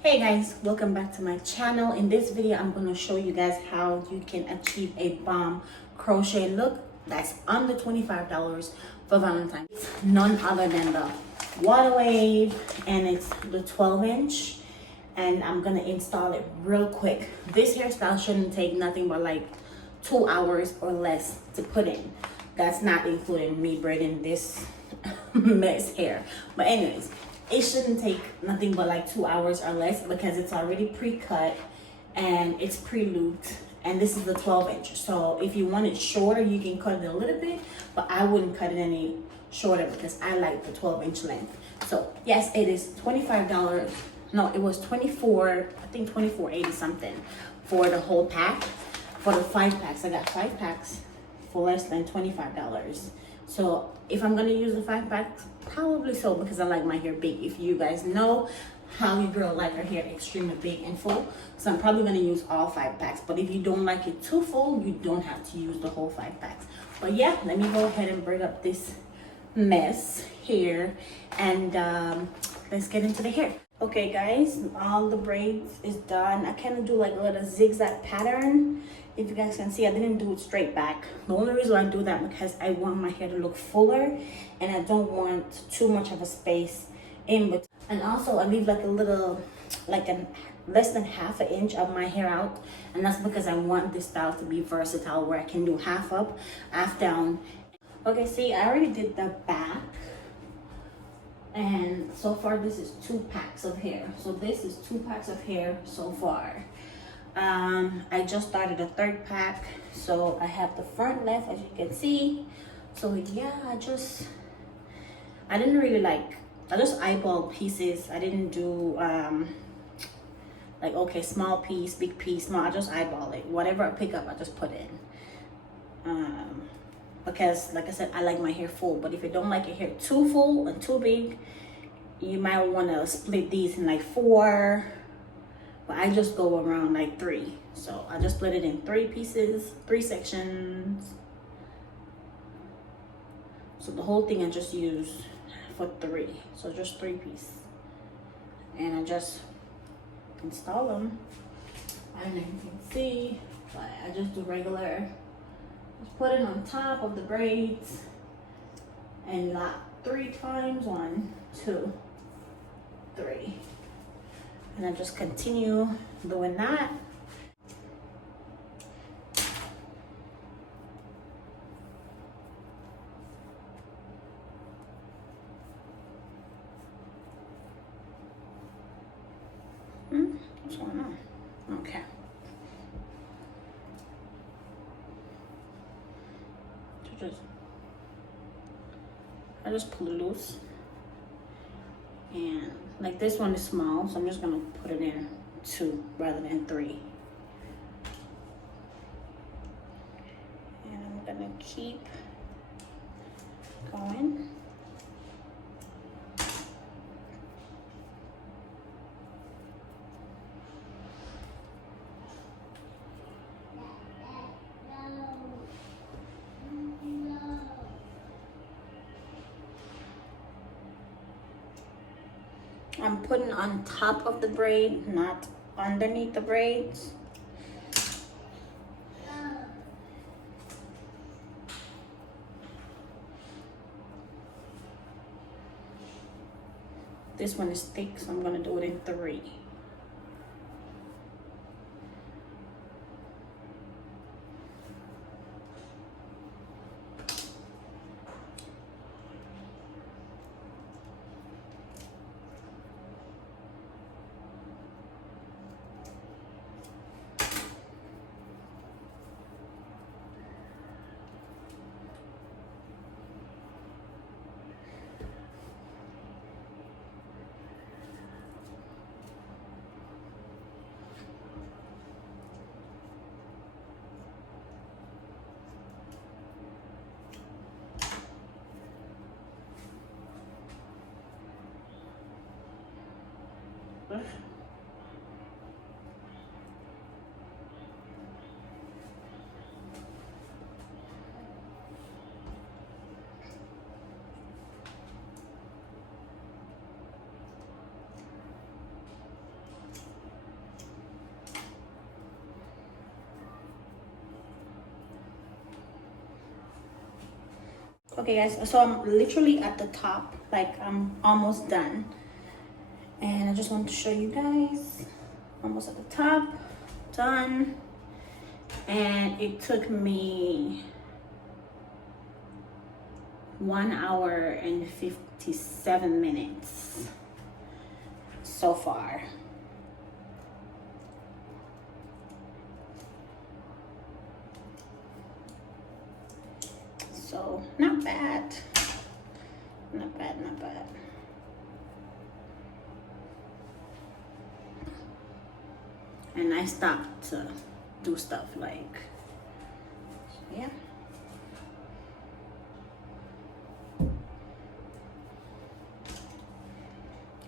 Hey guys, welcome back to my channel. In this video I'm going to show you guys how you can achieve a bomb crochet look that's under $25 for Valentine. It's none other than the water wave, and it's the 12-inch, and I'm going to install it real quick. This hairstyle shouldn't take nothing but like 2 hours or less to put in. That's not including me braiding this mess hair, but anyways, it shouldn't take nothing but like 2 hours or less because it's already pre-cut and it's pre-looped, and this is the 12-inch. So if you want it shorter, you can cut it a little bit, but I wouldn't cut it any shorter because I like the 12-inch length. So yes, it is $25. No, it was 24, I think 24.80 something for the whole pack. For the 5 packs, I got 5 packs for less than $25. So if I'm gonna use the 5 packs, probably so, because I like my hair big. If you guys know how your girl like her hair extremely big and full, so I'm probably gonna use all 5 packs. But if you don't like it too full, you don't have to use the whole 5 packs. But yeah, let me go ahead and braid up this mess here, and let's get into the hair. Okay guys, all the braids is done. I kind of do like a little zigzag pattern. If you guys can see, I didn't do it straight back. The only reason I do that because I want my hair to look fuller, and I don't want too much of a space in between. And also I leave like a little, like a less than half an inch of my hair out, and that's because I want this style to be versatile, where I can do half up, half down. Okay, see, I already did the back, and so far this is 2 packs of hair. So this is 2 packs of hair so far. I just started a 3rd pack, so I have the front left, as you can see. So yeah, I didn't really like, I just eyeballed pieces. I didn't do like, okay, small piece, big piece. No, I just eyeball it. Whatever I pick up, I just put in. Because like I said, I like my hair full, but if you don't like your hair too full and too big, you might want to split these in like 4, but I just go around like 3. So I just split it in 3 pieces, 3 sections. So the whole thing I just use for 3. So just 3 pieces. And I just install them. I don't know if you can see, but I just do regular. Just put it on top of the braids and lock 3 times. 1, 2, 3. And I just continue doing that. What's going on? Okay. So I just pull it loose. And like this one is small, so I'm just gonna put it in 2 rather than 3. And I'm gonna keep going. I'm putting on top of the braid, not underneath the braids. This one is thick, so I'm gonna do it in 3. Okay guys, so I'm literally at the top, like I'm almost done, and I just want to show you guys, almost at the top, done. And it took me 1 hour and 57 minutes so far. So not bad, not bad, not bad. And I stopped to do stuff like, yeah.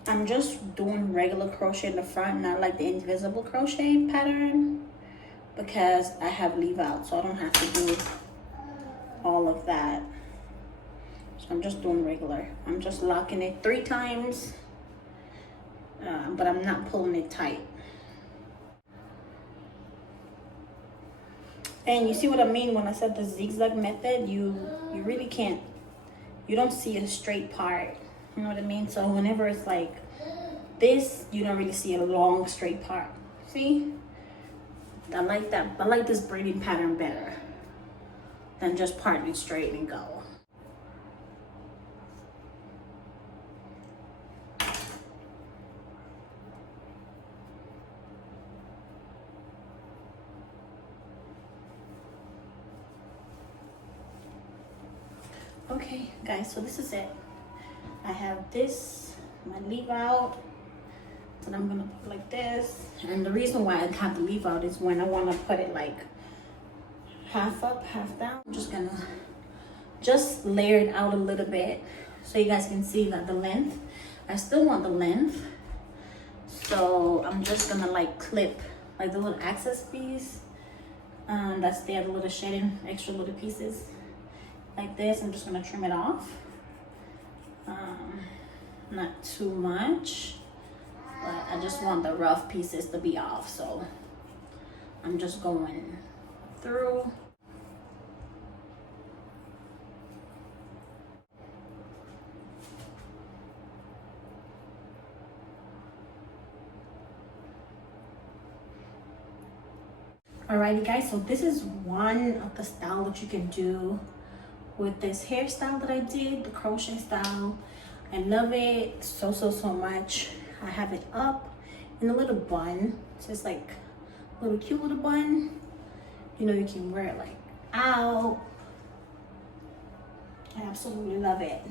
I'm just doing regular crochet in the front, not like the invisible crochet pattern, because I have leave out, so I don't have to do all of that. So I'm just doing regular. I'm just locking it 3 times, but I'm not pulling it tight. And you see what I mean when I said the zigzag method? You really can't, you don't see a straight part. You know what I mean? So whenever it's like this, you don't really see a long straight part. See? I like that. I like this braiding pattern better than just parting straight and go. Okay guys, so this is it. I have this, my leave out, so I'm gonna put like this. And the reason why I have the leave out is when I want to put it like half up, half down. I'm just gonna just layer it out a little bit so you guys can see that the length. I still want the length, so I'm just gonna like clip like the little access piece that's there, the little shading, extra little pieces like this. I'm just gonna trim it off. Not too much, but I just want the rough pieces to be off, so I'm just going through. Alrighty guys, so this is one of the style that you can do with this hairstyle that I did, the crochet style. I love it so much. I have it up in a little bun, just like a little cute little bun. You know, you can wear it like out. I absolutely love it.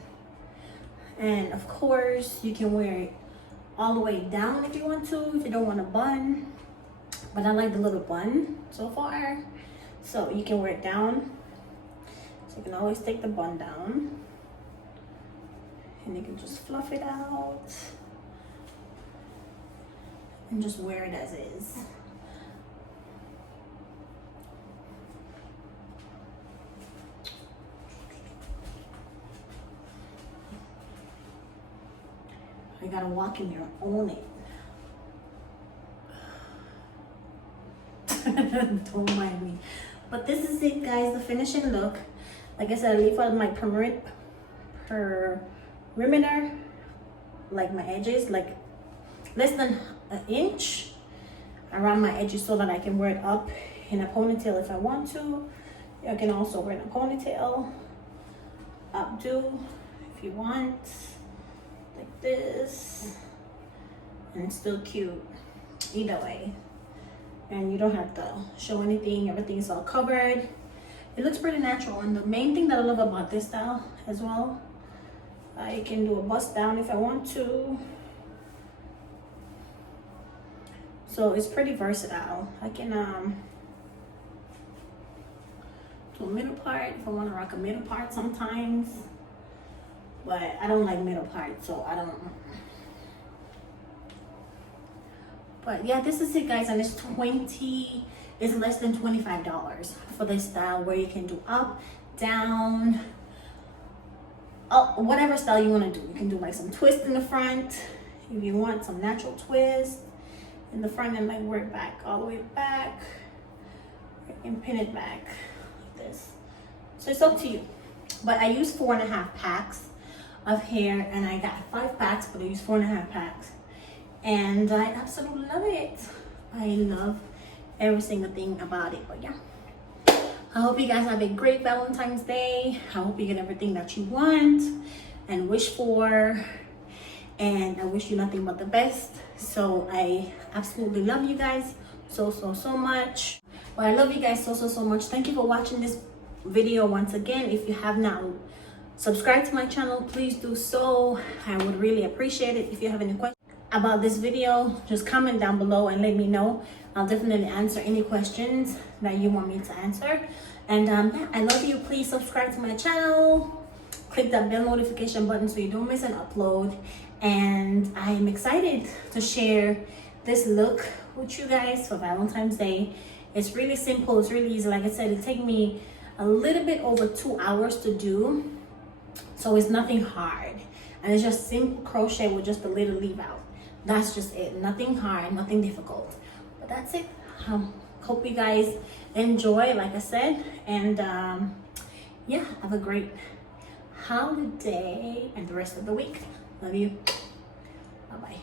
And of course, you can wear it all the way down if you want to, if you don't want a bun. But I like the little bun so far. So you can wear it down. So you can always take the bun down. And you can just fluff it out. And just wear it as is. You gotta walk in there and own it. Don't mind me. But this is it guys, the finishing look. Like I said, I leave out my perimeter, like my edges, like less than an inch around my edges so that I can wear it up in a ponytail if I want to. I can also wear it in a ponytail, updo if you want, like this, and it's still cute either way. And you don't have to show anything, everything's all covered. It looks pretty natural. And the main thing that I love about this style as well, I can do a bust down if I want to. So it's pretty versatile. I can do a middle part if I want to rock a middle part sometimes. But I don't like middle parts, so I don't. But yeah, this is it guys, and it's less than $25 for this style where you can do up, down, whatever style you want to do. You can do like some twist in the front if you want some natural twist in the front, and like work back all the way back and pin it back like this. So it's up to you. But I used 4.5 packs of hair, and I got 5 packs, but I used 4.5 packs, and I absolutely love it. I love every single thing about it. But yeah, I hope you guys have a great Valentine's Day. I hope you get everything that you want and wish for, and I wish you nothing but the best. So I absolutely love you guys so much. Well, I love you guys so much. Thank you for watching this video once again. If you have not subscribed to my channel, please do so. I would really appreciate it. If you have any questions about this video, just comment down below and let me know. I'll definitely answer any questions that you want me to answer. And yeah, I love you. Please subscribe to my channel, click that bell notification button so you don't miss an upload. And I'm excited to share this look with you guys for Valentine's Day. It's really simple, it's really easy. Like I said, it took me a little bit over 2 hours to do, so it's nothing hard, and it's just simple crochet with just a little leave out. That's just it. Nothing hard, nothing difficult, but that's it. Hope you guys enjoy, like I said, and yeah, have a great holiday and the rest of the week. Love you. Bye bye.